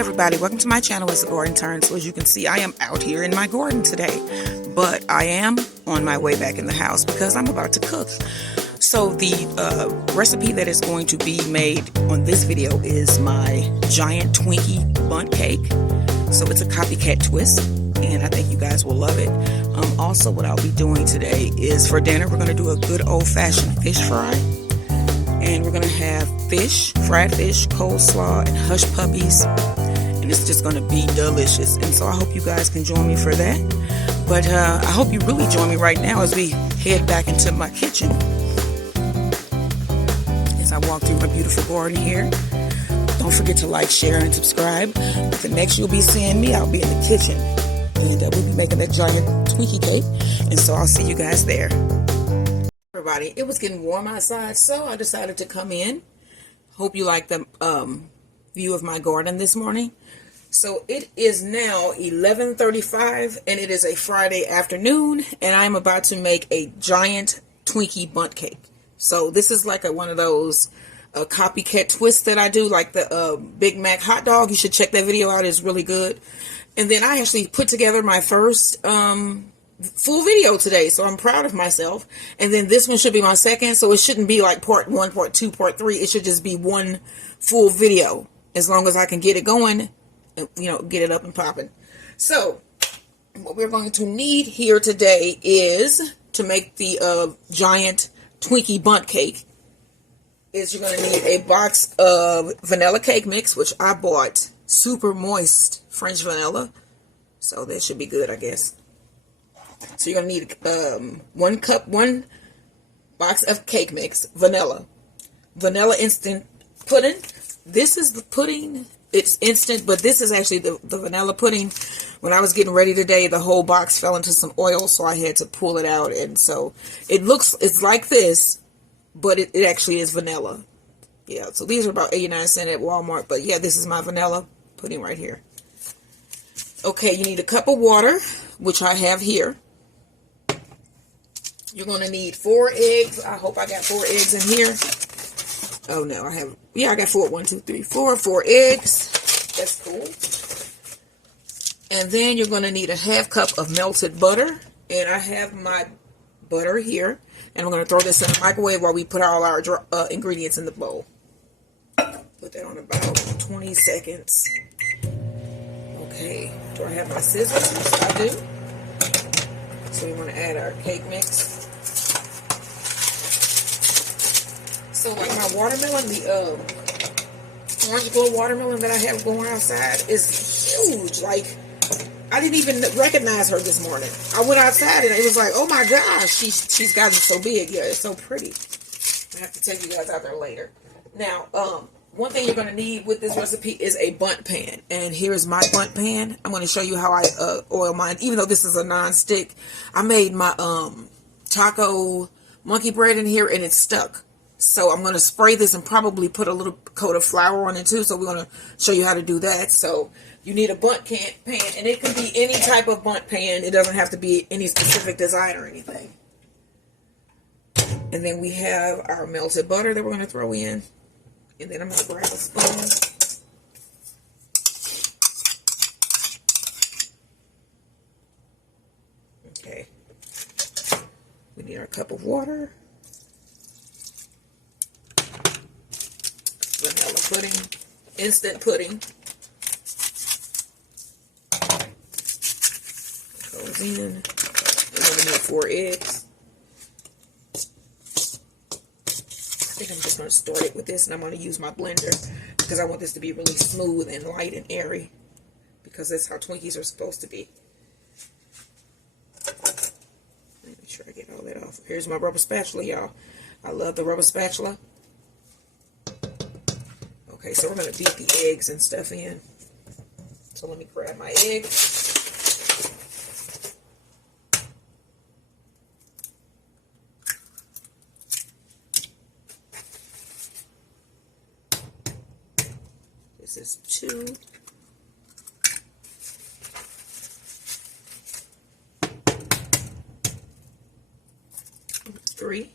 everybody, welcome to my channel. It's the Garden Turn. So as you can see, I am out here in my garden today, but I am on my way back in the house because I'm about to cook. So the recipe that is going to be made on this video is my giant Twinkie Bunt Cake. So it's a Copycat Twist, and I think you guys will love it. Also, what I'll be doing today is for dinner, we're going to do a good old-fashioned fish fry. And we're going to have fish, fried fish, coleslaw, and hush puppies. And it's just going to be delicious. And so I hope you guys can join me for that. But I hope you really join me right now as we head back into my kitchen. As I walk through my beautiful garden here. Don't forget to like, share, and subscribe. But the next you'll be seeing me, I'll be in the kitchen. And we'll be making that giant Twinkie cake. And so I'll see you guys there. Everybody, it was getting warm outside, so I decided to come in. Hope you like the view of my garden this morning. So it is now 11:35 and it is a Friday afternoon, and I'm about to make a giant Twinkie Bunt Cake. So this is like one of those copycat twists that I do, like the Big Mac hot dog. You should check that video out. It's really good. And then I actually put together my first full video today, so I'm proud of myself. And then this one should be my second, so it shouldn't be like part 1, part 2, part 3. It should just be one full video, as long as I can get it going, you know, get it up and popping. So what we're going to need here today is, to make the giant Twinkie Bunt Cake, is you're going to need a box of vanilla cake mix, which I bought super moist French vanilla, so that should be good, I guess. So you're going to need 1 box of cake mix, vanilla instant pudding. This is the pudding. It's instant, but this is actually the vanilla pudding. When I was getting ready today, the whole box fell into some oil, so I had to pull it out. And so it's like this, but it actually is vanilla. Yeah, so these are about 89 cents at Walmart, but yeah, this is my vanilla pudding right here. Okay, you need a cup of water, which I have here. You're going to need 4 eggs. I hope I got 4 eggs in here. Oh, no, I got 4. 1, 2, 3, 4. 4 eggs. That's cool. And then you're going to need a ½ cup of melted butter. And I have my butter here. And I'm going to throw this in the microwave while we put all our ingredients in the bowl. Put that on about 20 seconds. Okay. Do I have my scissors? Yes, I do. So we want to add our cake mix. So like my watermelon, the orange glow watermelon that I have going outside is huge. Like, I didn't even recognize her this morning. I went outside and it was like, oh my gosh, she's gotten so big. Yeah, it's so pretty. I have to take you guys out there later. Now, one thing you're going to need with this recipe is a bundt pan. And here's my bundt pan. I'm going to show you how I oil mine. Even though this is a non-stick, I made my taco monkey bread in here and it's stuck. So I'm going to spray this and probably put a little coat of flour on it too. So we're going to show you how to do that. So you need a bundt pan, and it can be any type of bundt pan. It doesn't have to be any specific design or anything. And then we have our melted butter that we're going to throw in. And then I'm going to grab a spoon. Okay. We need our cup of water. Vanilla pudding. Instant pudding. Goes in. And then we need 4 eggs. I think I'm just going to start it with this, and I'm going to use my blender because I want this to be really smooth and light and airy, because that's how Twinkies are supposed to be. Let me make sure I get all that off. Here's my rubber spatula, y'all. I love the rubber spatula. Okay, so we're going to beat the eggs and stuff in. So let me grab my egg. This is 2. 3.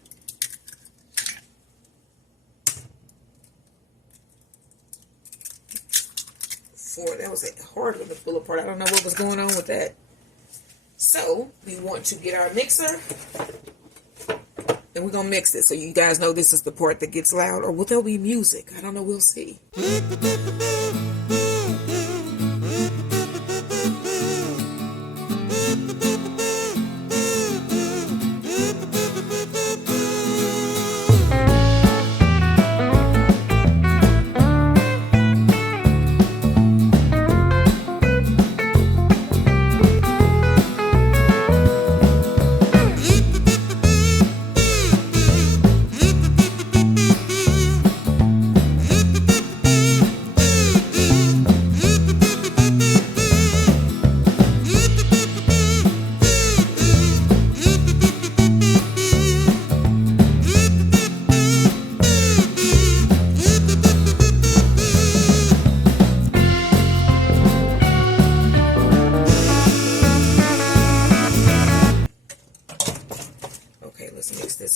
4. before. That was a hard one to pull apart. I don't know what was going on with that. So we want to get our mixer, and we're gonna mix it. So you guys know this is the part that gets loud, or will there be music? I don't know. We'll see.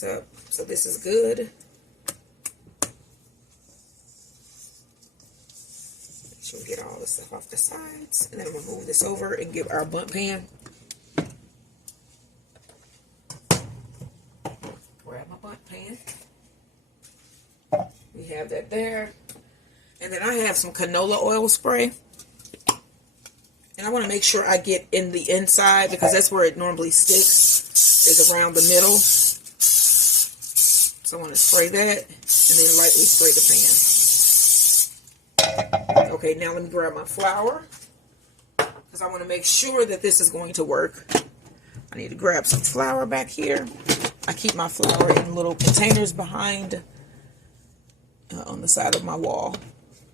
Up. So this is good. Make sure we get all the stuff off the sides, and then I'm gonna move this over and get our bunt pan. Grab my bunt pan. We have that there, and then I have some canola oil spray, and I want to make sure I get in the inside because that's where it normally sticks, is around the middle. So I want to spray that and then lightly spray the pan. Okay, now let me grab my flour because I want to make sure that this is going to work. I need to grab some flour back here. I keep my flour in little containers behind on the side of my wall,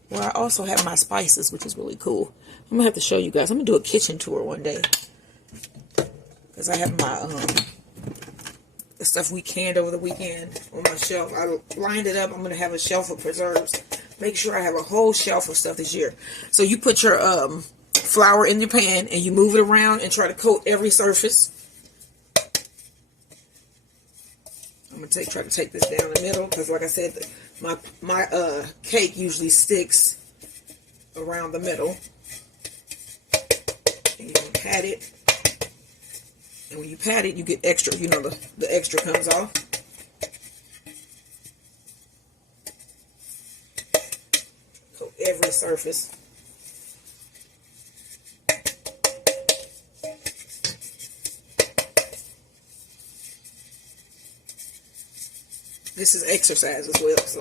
where I also have my spices, which is really cool. I'm going to have to show you guys. I'm going to do a kitchen tour one day because I have my the stuff we canned over the weekend on my shelf. I lined it up. I'm going to have a shelf of preserves. Make sure I have a whole shelf of stuff this year. So you put your flour in your pan and you move it around and try to coat every surface. I'm going to try to take this down the middle because, like I said, my cake usually sticks around the middle. And you can pat it. And when you pat it, you get extra, you know, the extra comes off. Coat every surface. This is exercise as well, so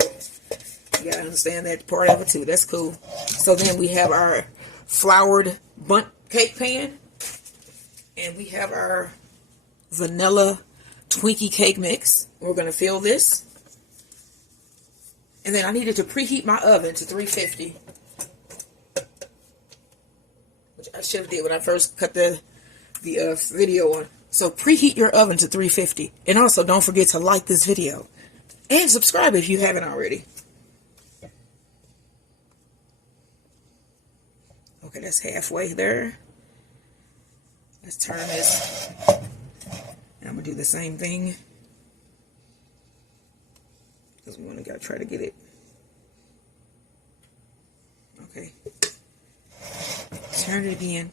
you gotta understand that part of it too. That's cool. So then we have our floured Bunt Cake Pan. And we have our vanilla Twinkie cake mix. We're going to fill this. And then I needed to preheat my oven to 350. Which I should have did when I first cut the video on. So preheat your oven to 350. And also don't forget to like this video. And subscribe if you haven't already. Okay, that's halfway there. Let's turn this, and I'm going to do the same thing, because we want to try to get it, okay, turn it again,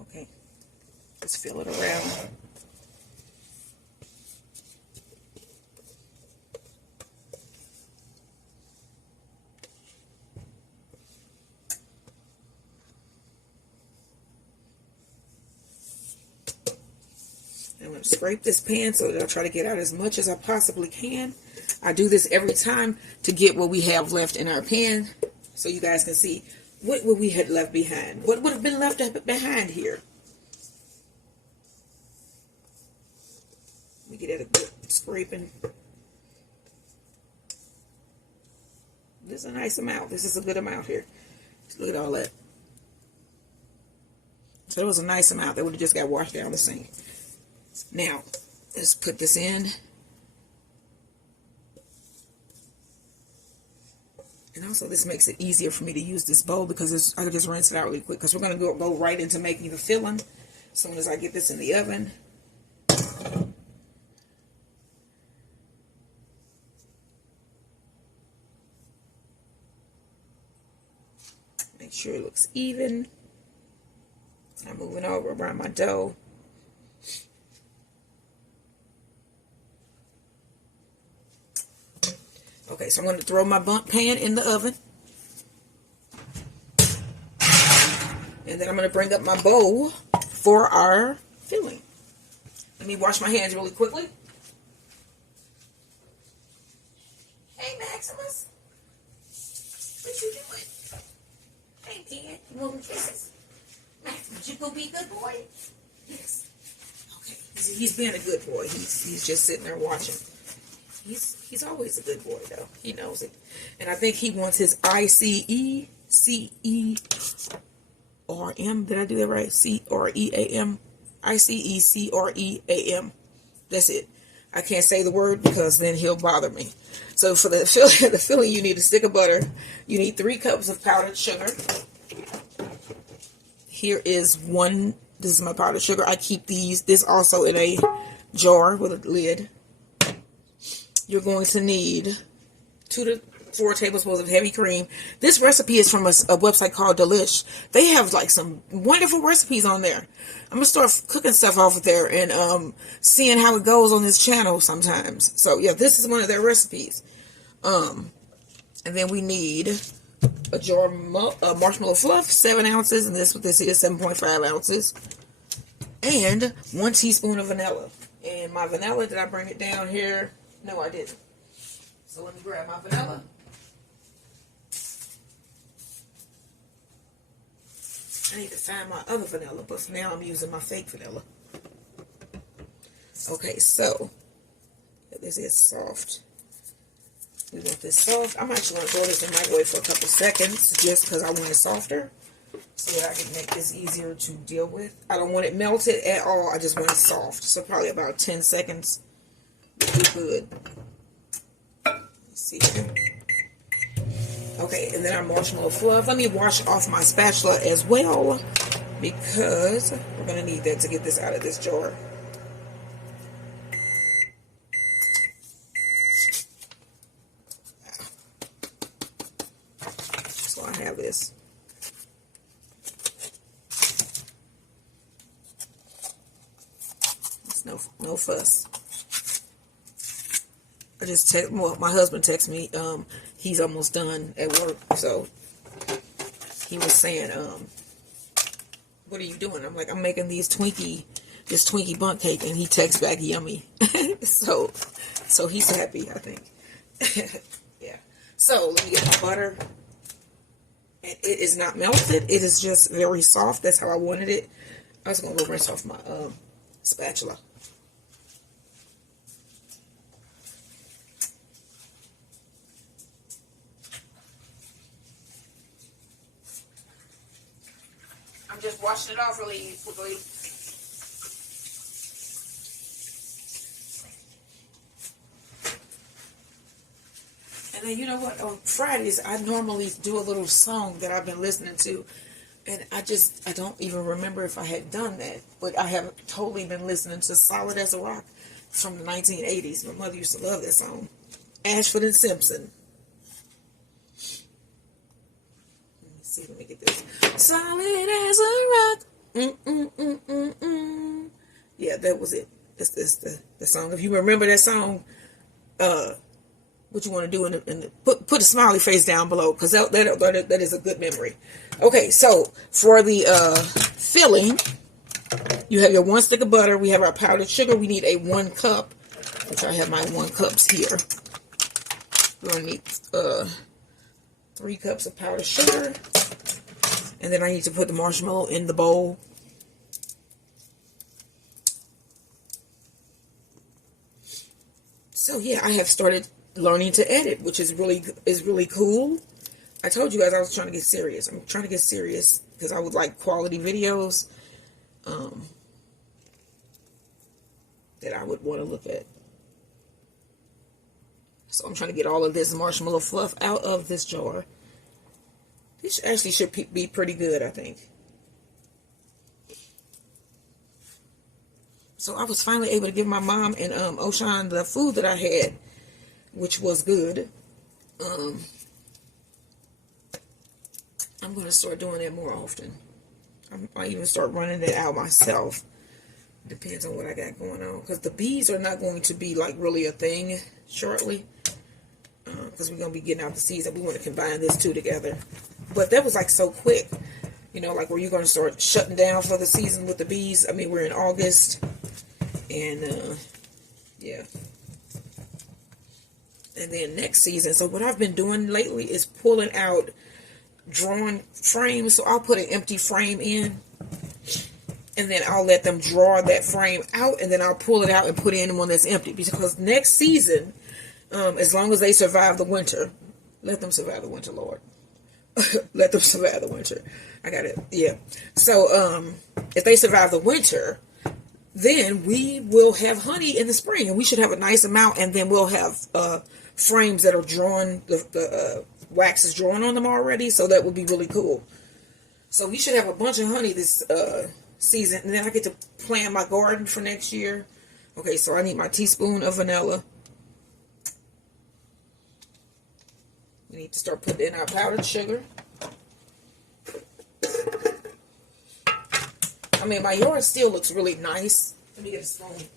okay, let's fill it around. I'm going to scrape this pan so that I'll try to get out as much as I possibly can. I do this every time to get what we have left in our pan so you guys can see what we had left behind. What would have been left behind here. Let me get at a good scraping. This is a nice amount. This is a good amount here. Just look at all that. So it was a nice amount that would have just got washed down the sink. Now, let's put this in. And also, this makes it easier for me to use this bowl because I can just rinse it out really quick. Because we're going to go right into making the filling as soon as I get this in the oven. Make sure it looks even. I'm moving over around my dough. Okay, so I'm going to throw my Bunt pan in the oven. And then I'm going to bring up my bowl for our filling. Let me wash my hands really quickly. Hey, Maximus. What you doing? Hey, Dad. You want kisses? Maximus, you gonna be a good boy? Yes. Okay. He's being a good boy. He's just sitting there watching. He's always a good boy, though. He knows it. And I think he wants his ICECERM. Did I do that right? CREAM. ICECREAM. That's it. I can't say the word because then he'll bother me. So for the filling, you need a stick of butter. You need 3 cups of powdered sugar. Here is one. This is my powdered sugar. I keep this also in a jar with a lid. You're going to need 2 to 4 tablespoons of heavy cream. This recipe is from a website called Delish. They have like some wonderful recipes on there. I'm going to start cooking stuff off of there and seeing how it goes on this channel sometimes. So yeah, this is one of their recipes. And then we need a jar of marshmallow fluff, 7 ounces, and this is 7.5 ounces. And 1 teaspoon of vanilla. And my vanilla, did I bring it down here? No, I didn't. So let me grab my vanilla. I need to find my other vanilla, but for now I'm using my fake vanilla. Okay, so this is soft. We want this soft. I'm actually going to throw this in the microwave for a couple seconds just because I want it softer so that I can make this easier to deal with. I don't want it melted at all. I just want it soft. So probably about 10 seconds would be good. Let's see here. Okay, and then our marshmallow fluff. Let me wash off my spatula as well because we're going to need that to get this out of this jar. So I have this. It's no fuss. I just my husband texted me. He's almost done at work, so he was saying, "What are you doing?" I'm like, "I'm making this Twinkie Bunt Cake," and he texts back, "Yummy." so he's happy, I think. Yeah. So let me get my butter. And it is not melted. It is just very soft. That's how I wanted it. I was gonna go rinse off my spatula. I'm just washing it off really quickly. And then you know what? On Fridays, I normally do a little song that I've been listening to. And I don't even remember if I had done that. But I have totally been listening to Solid as a Rock. It's from the 1980s. My mother used to love that song. Ashford and Simpson. See, let me get this. Solid as a rock. Yeah, that was it. It's the song. If you remember that song, what you want to do put a smiley face down below because that is a good memory. Okay, so for the filling, you have your 1 stick of butter. We have our powdered sugar. We need a 1 cup, which I have my 1 cups here. We're gonna need 3 cups of powdered sugar. And then I need to put the marshmallow in the bowl. So yeah, I have started learning to edit, which is really cool. I told you guys I was trying to get serious. I'm trying to get serious because I would like quality videos that I would want to look at. So I'm trying to get all of this marshmallow fluff out of this jar. This actually should be pretty good, I think. So I was finally able to give my mom and Oshan the food that I had, which was good. I'm going to start doing that more often. I might even start running it out myself. Depends on what I got going on. Because the bees are not going to be like really a thing shortly. Because we're going to be getting out the season. We want to combine this two together. But that was like so quick. You know, like where you're going to start shutting down for the season with the bees. I mean, we're in August. And, yeah. And then next season. So what I've been doing lately is pulling out drawn frames. So I'll put an empty frame in. And then I'll let them draw that frame out. And then I'll pull it out and put in one that's empty. Because next season, as long as they survive the winter, let them survive the winter, Lord. Let them survive the winter. I got it. Yeah. So, if they survive the winter, then we will have honey in the spring. And we should have a nice amount. And then we'll have frames that are drawn. The wax is drawn on them already. So that would be really cool. So we should have a bunch of honey this season. And then I get to plan my garden for next year. Okay, so I need my teaspoon of vanilla. We need to start putting in our powdered sugar. I mean, my yard still looks really nice. Let me get a spoon. But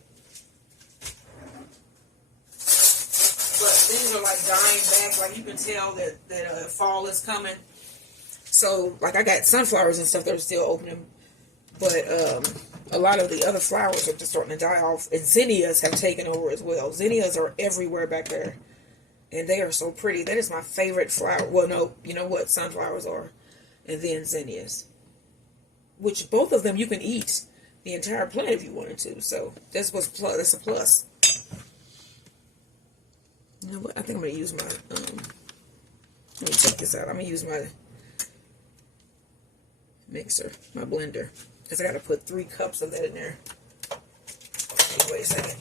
things are like dying back. Like you can tell that fall is coming. So, like I got sunflowers and stuff that are still opening. But a lot of the other flowers are just starting to die off. And zinnias have taken over as well. Zinnias are everywhere back there. And they are so pretty. That is my favorite flower. Well, no, you know what? Sunflowers are. And then zinnias. Which both of them you can eat the entire plant if you wanted to. So that's what's plus. That's a plus. You know what? I think I'm going to use my... let me check this out. I'm going to use my mixer. My blender. Because I got to put 3 cups of that in there. Okay, wait a second.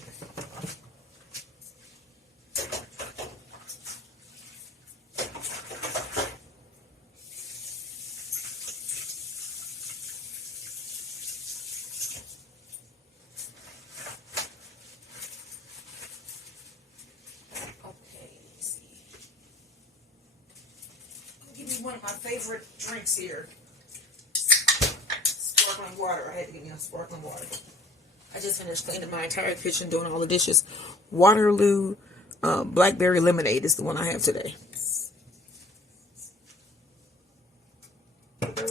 One of my favorite drinks here. Sparkling water. I had to get me a sparkling water. I just finished cleaning my entire kitchen, doing all the dishes. Waterloo blackberry lemonade is the one I have today.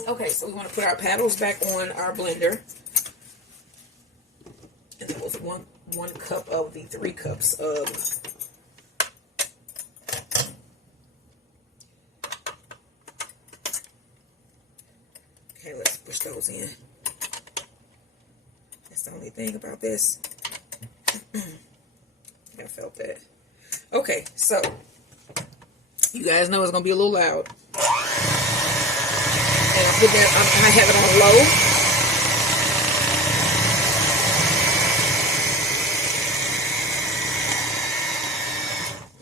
Okay, so we want to put our paddles back on our blender. And that was one cup of the 3 cups of... Okay, let's push those in. That's the only thing about this. I felt that. Okay, so you guys know it's gonna be a little loud. And I put that. I have it on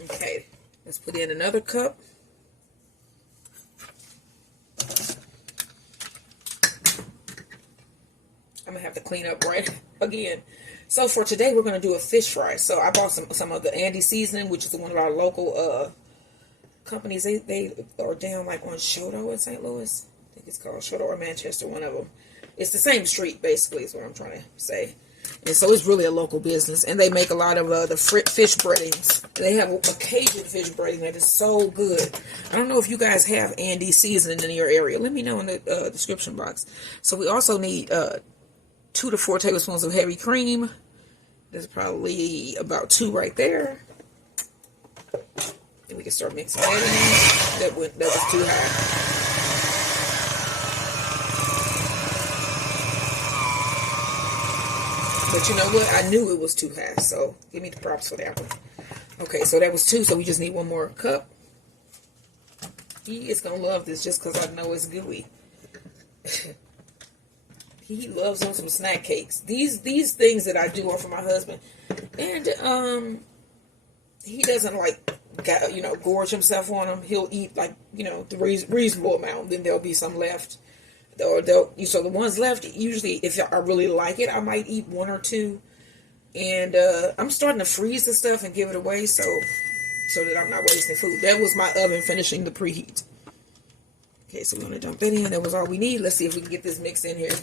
low. Okay, let's put in another cup. I'm gonna have to clean up right again. So for today, we're gonna do a fish fry. So I bought some of the Andy seasoning, which is one of our local companies. They are down like on Shoto in St. Louis. I think it's called Shoto or Manchester, one of them. It's the same street basically, is what I'm trying to say. And so it's really a local business, and they make a lot of the fish breadings. They have a Cajun fish breading that is so good. I don't know if you guys have Andy seasoning in your area. Let me know in the description box. So we also need 2 to 4 tablespoons of heavy cream. There's probably about 2 right there. And we can start mixing that in. That was too high. But you know what? I knew it was too high. So give me the props for that one. Okay, so that was 2. So we just need 1 more cup. He is going to love this just because I know it's gooey. He loves some snack cakes. These things that I do are for my husband. And he doesn't like gorge himself on them. He'll eat like, the reasonable amount. Then there'll be some left. So the ones left, usually if I really like it, I might eat 1 or 2. And I'm starting to freeze the stuff and give it away so that I'm not wasting food. That was my oven finishing the preheat. Okay, so we're going to dump that in. That was all we need. Let's see if we can get this mixed in here.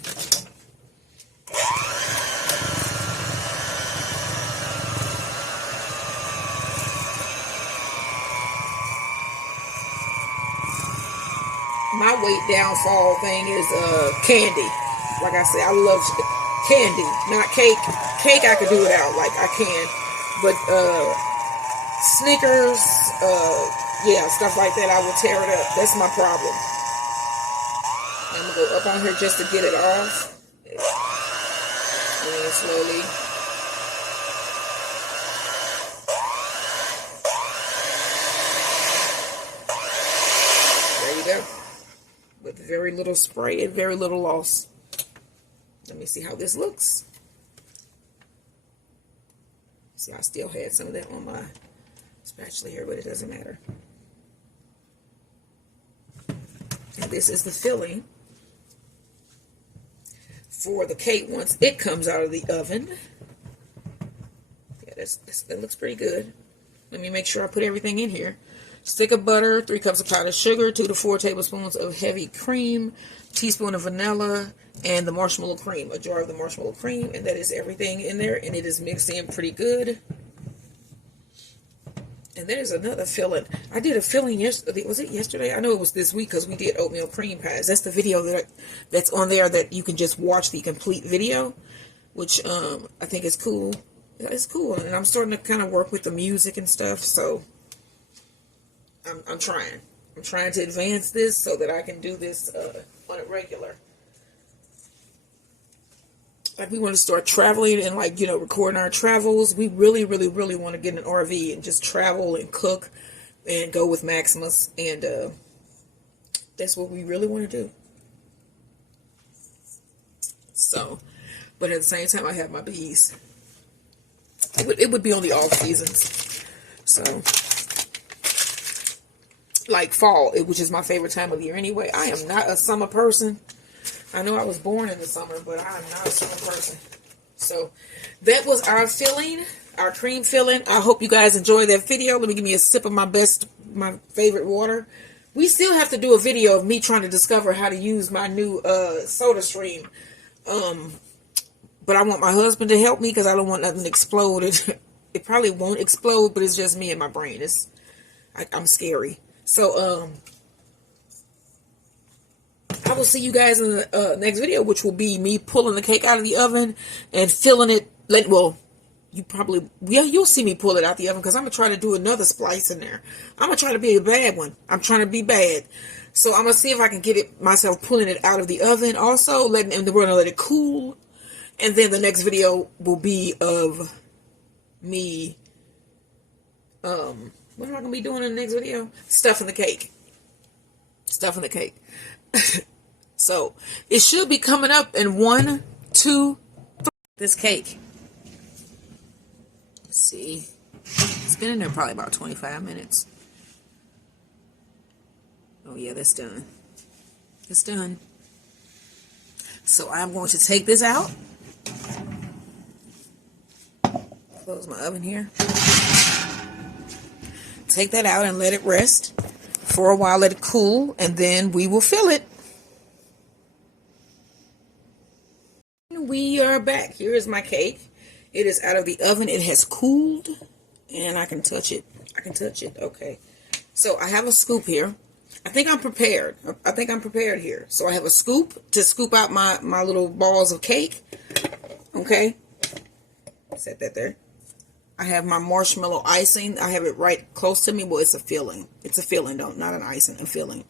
My weight downfall thing is candy. Like I said, I love candy, not cake. Cake I could do without, like I can. But Snickers, yeah, stuff like that, I will tear it up. That's my problem. I'm going to go up on here just to get it off. And then slowly. There you go. With very little spray and very little loss. Let me see how this looks. See, I still had some of that on my spatula here, but it doesn't matter. And this is the filling for the cake once it comes out of the oven. Yeah, that looks pretty good. Let me make sure I put everything in here. Stick of butter, 3 cups of powdered sugar, 2 to 4 tablespoons of heavy cream, teaspoon of vanilla, and the marshmallow cream, a jar of the marshmallow cream, and that is everything in there, and it is mixed in pretty good. And there's another filling. I did a filling yesterday. Was it yesterday? I know it was this week because we did oatmeal cream pies. That's the video that's on there that you can just watch the complete video, which I think is cool. It's cool, and I'm starting to kind of work with the music and stuff, so I'm trying. I'm trying to advance this so that I can do this on a regular. Like, we want to start traveling and, like, you know, recording our travels. We really, really, really want to get an RV and just travel and cook and go with Maximus. And that's what we really want to do. So, but at the same time, I have my bees. It would be on the off seasons. So, like fall, which is my favorite time of year anyway. I am not a summer person. I know I was born in the summer, but I am not a summer person. So that was our filling, our cream filling. I hope you guys enjoyed that video. Let me give me a sip of my favorite water. We still have to do a video of me trying to discover how to use my new soda stream. But I want my husband to help me because I don't want nothing to explode. It probably won't explode, but it's just me and my brain. I'm scary. So, I will see you guys in the next video, which will be me pulling the cake out of the oven and filling it. Well, you'll see me pull it out the oven because I'm going to try to do another splice in there. I'm going to try to be a bad one. I'm trying to be bad. So I'm going to see if I can get it myself pulling it out of the oven also. And we're going to let it cool. And then the next video will be of me, what am I going to be doing in the next video? Stuffing the cake. Stuffing the cake. So it should be coming up in 1, 2, 3. This cake. Let's see. It's been in there probably about 25 minutes. Oh yeah, that's done. It's done. So I'm going to take this out. Close my oven here. Take that out and let it rest for a while. Let it cool, and then we will fill it. We are back. Here is my cake. It is out of the oven. It has cooled, and I can touch it. I can touch it. Okay. So I have a scoop here. I think I'm prepared. I think I'm prepared here. So I have a scoop to scoop out my little balls of cake. Okay. Set that there. I have my marshmallow icing. I have it right close to me. Well, it's a filling. It's a filling, not an icing, a filling.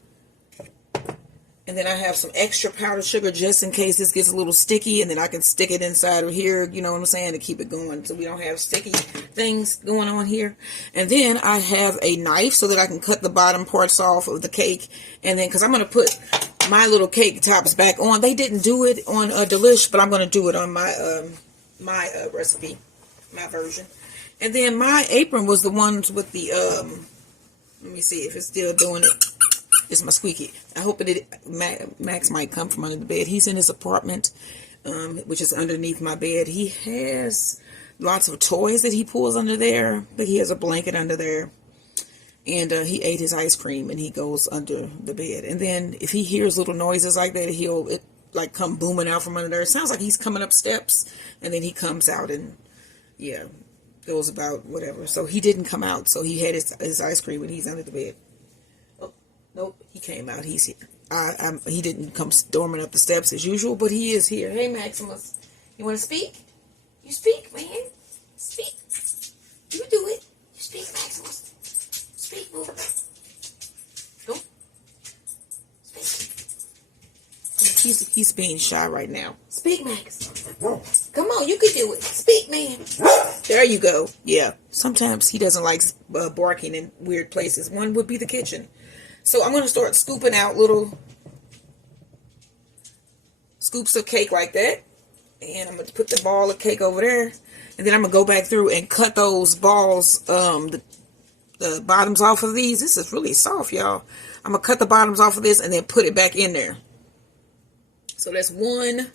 And then I have some extra powdered sugar just in case this gets a little sticky. And then I can stick it inside of here, you know what I'm saying, to keep it going. So we don't have sticky things going on here. And then I have a knife so that I can cut the bottom parts off of the cake. And then, because I'm going to put my little cake tops back on. They didn't do it on Delish, but I'm going to do it on my recipe, my version. And then my apron was the ones with the, let me see if it's still doing it. It's my squeaky. I hope Max might come from under the bed. He's in his apartment, which is underneath my bed. He has lots of toys that he pulls under there, but he has a blanket under there. And he ate his ice cream, and he goes under the bed. And then if he hears little noises like that, he'll like come booming out from under there. It sounds like he's coming up steps, and then he comes out and yeah, goes about whatever. So he didn't come out. So he had his ice cream when he's under the bed. Oh, nope, he came out. He's here. He didn't come storming up the steps as usual, but he is here. Hey, Maximus, you want to speak? You speak, man. Speak. You do it. You speak, Maximus. Speak, boo. Go. Speak. He's being shy right now. Speak, Max. Come on, you can do it. Speak, man. There you go. Yeah. Sometimes he doesn't like barking in weird places. One would be the kitchen. So I'm going to start scooping out little scoops of cake like that. And I'm going to put the ball of cake over there. And then I'm going to go back through and cut those balls, the bottoms off of these. This is really soft, y'all. I'm going to cut the bottoms off of this and then put it back in there. So that's one.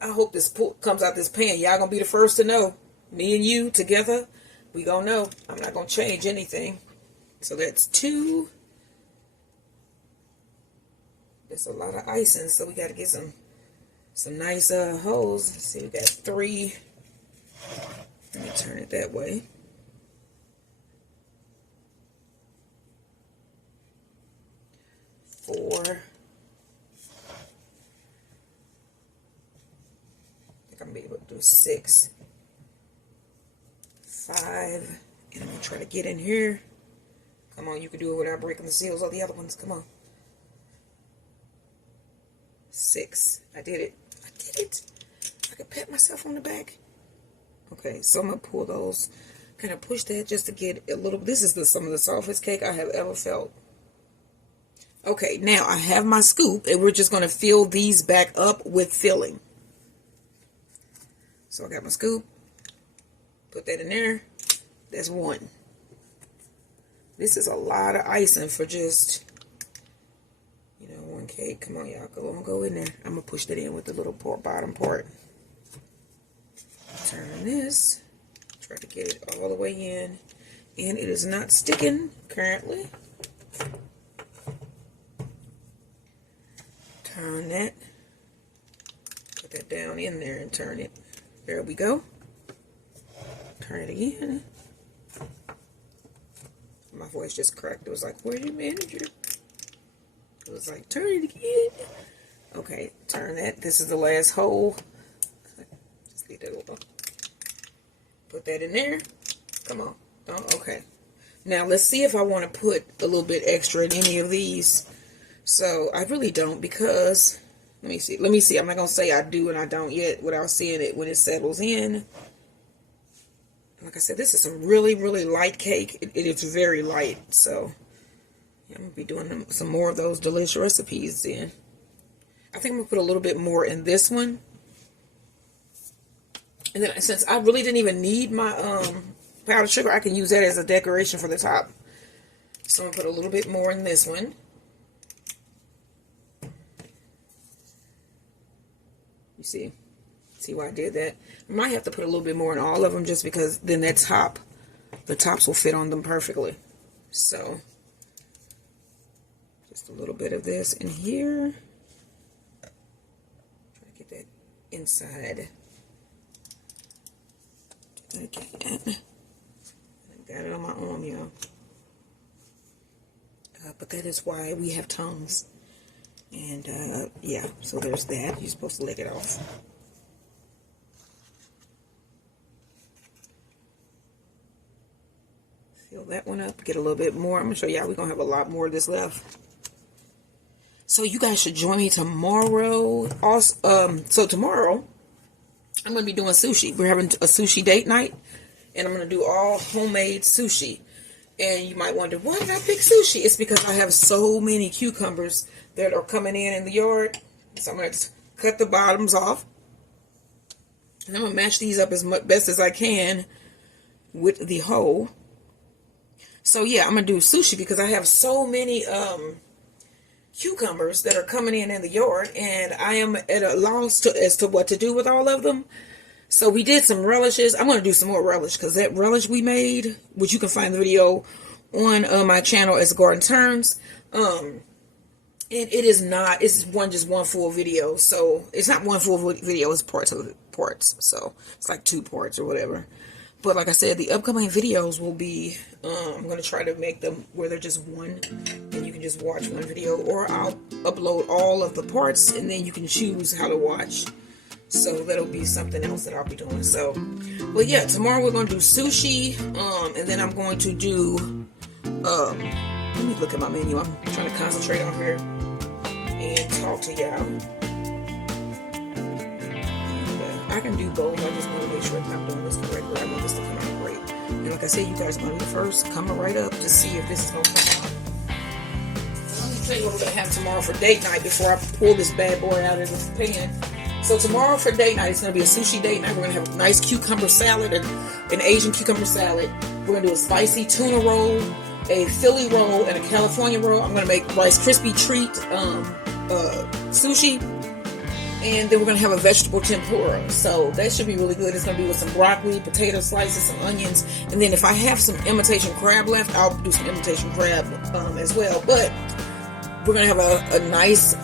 I hope this comes out this pan. Y'all going to be the first to know. Me and you together, we going to know. I'm not going to change anything. So that's two. There's a lot of icing, so we got to get some nice holes. Let's see, we got three. Let me turn it that way. Four. I think I'm going to be able to do 6. 5. And I'm going to try to get in here. Come on, you can do it without breaking the seals of the other ones. Come on. 6. I did it. I did it. I can pat myself on the back. Okay, so I'm going to pull those. Kind of push that just to get a little. This is some of the softest cake I have ever felt. Okay, now I have my scoop, and we're just going to fill these back up with filling. So I got my scoop. Put that in there. That's 1. This is a lot of icing for just, 1 cake. Come on, y'all. Go on, go in there. I'm going to push that in with the little bottom part. Turn this. Try to get it all the way in. And it is not sticking currently. Turn that. Put that down in there and turn it. There we go. Turn it again. My voice just cracked. It was like, where's your manager? It was like, turn it again. Okay, turn that. This is the last hole. Just leave that open. Put that in there. Come on. Okay. Now, let's see if I want to put a little bit extra in any of these. So, I really don't because, let me see. I'm not going to say I do and I don't yet without seeing it when it settles in. Like I said, this is a really, really light cake. It is very light. So, yeah, I'm going to be doing some more of those delicious recipes then. I think I'm going to put a little bit more in this one. And then since I really didn't even need my powdered sugar, I can use that as a decoration for the top. So, I'm going to put a little bit more in this one. You see why I did that? I might have to put a little bit more in all of them just because then the tops will fit on them perfectly. So, just a little bit of this in here. Try to get that inside. Again. I got it on my arm, y'all. But that is why we have tongues. And, yeah, so there's that. You're supposed to lick it off. Fill that one up. Get a little bit more. I'm going to show y'all we're going to have a lot more of this left. So you guys should join me tomorrow. Also, so tomorrow, I'm going to be doing sushi. We're having a sushi date night. And I'm going to do all homemade sushi. And you might wonder, why did I pick sushi? It's because I have so many cucumbers that are coming in the yard. So I'm going to cut the bottoms off. And I'm going to match these up as best as I can with the hoe. So yeah, I'm going to do sushi because I have so many cucumbers that are coming in the yard. And I am at a loss as to what to do with all of them. So we did some relishes. I'm going to do some more relish because that relish we made, which you can find the video on my channel as Garden Turns. It is not, it's just one full video. So it's not one full video, it's parts. So it's like 2 parts or whatever. But like I said, the upcoming videos will be, I'm going to try to make them where they're just one, and you can just watch one video, or I'll upload all of the parts, and then you can choose how to watch. So that'll be something else that I'll be doing. So, but yeah, tomorrow we're going to do sushi, and then I'm going to do, let me look at my menu. I'm trying to concentrate on here and talk to y'all. I can do both. I just want to make sure that I'm doing this correctly. I want this to come out great. And like I said, you guys are going to be the first coming right up to see if this is going to come out. So let me tell you what we're going to have tomorrow for date night before I pull this bad boy out of this pan. So tomorrow for date night, it's going to be a sushi date night. We're going to have a nice cucumber salad and an Asian cucumber salad. We're going to do a spicy tuna roll, a Philly roll, and a California roll. I'm going to make Rice Krispie treat sushi. And then we're going to have a vegetable tempura. So that should be really good. It's going to be with some broccoli, potato slices, some onions. And then if I have some imitation crab left, I'll do some imitation crab as well. But we're going to have a nice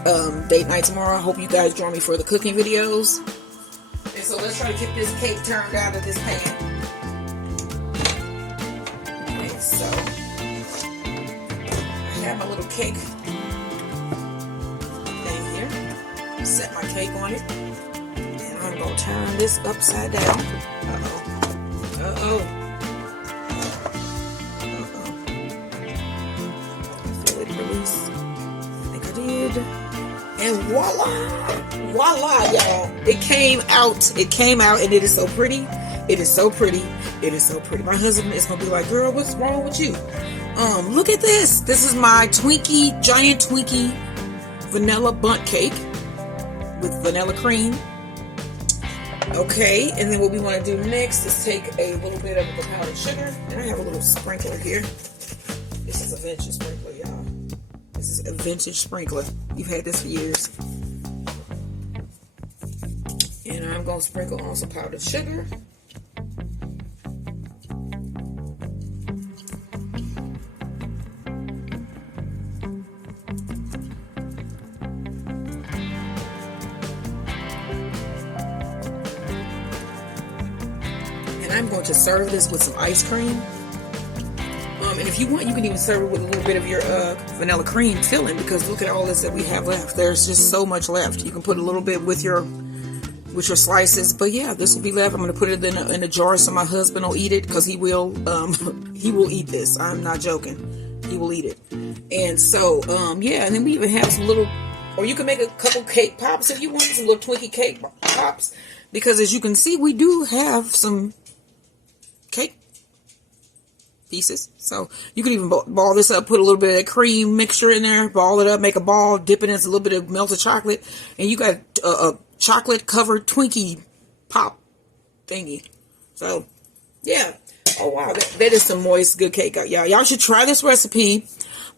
date night tomorrow. I hope you guys join me for the cooking videos. And so let's try to get this cake turned out of this pan. Okay, so I have my little cake thing here. Set my cake on it, and I'm going to turn this upside down. Uh-oh. Feel it release. I think I did. And voila, y'all. It came out, and it is so pretty. It is so pretty. My husband is going to be like, girl, what's wrong with you? Look at this. This is my giant Twinkie vanilla bundt cake with vanilla cream. Okay, and then what we want to do next is take a little bit of the powdered sugar, and I have a little sprinkler here. This is a vintage sprinkler, y'all. This is a vintage sprinkler. You've had this for years. And I'm going to sprinkle on some powdered sugar. And I'm going to serve this with some ice cream. And if you want, you can even serve it with a little bit of your vanilla cream filling, because look at all this that we have left. There's just so much left. You can put a little bit with your slices, but yeah, this will be left. I'm going to put it in a jar so my husband will eat it, because he will eat this. I'm not joking. He will eat it. And so yeah, and then we even have some little, or you can make a couple cake pops if you want, some little Twinkie cake pops, because as you can see, we do have some cake pieces. So you can even ball this up, put a little bit of that cream mixture in there, ball it up, make a ball, dip it in a little bit of melted chocolate, and you got a chocolate covered Twinkie pop thingy. So yeah. Oh wow, that is some moist good cake, y'all. Y'all should try this recipe.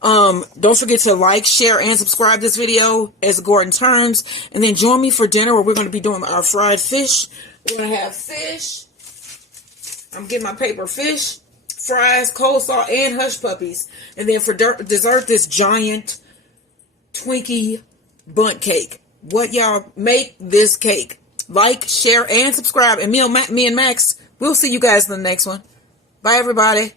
Don't forget to like, share, and subscribe this video as Garden Turns, and then join me for dinner where we're going to be doing our fried fish. We're going to have fish. I'm getting my paper fish, fries, coleslaw, and hush puppies. And then for dessert, this giant Twinkie Bunt Cake. What y'all, make this cake. Like, share, and subscribe. And me and Max, we'll see you guys in the next one. Bye, everybody.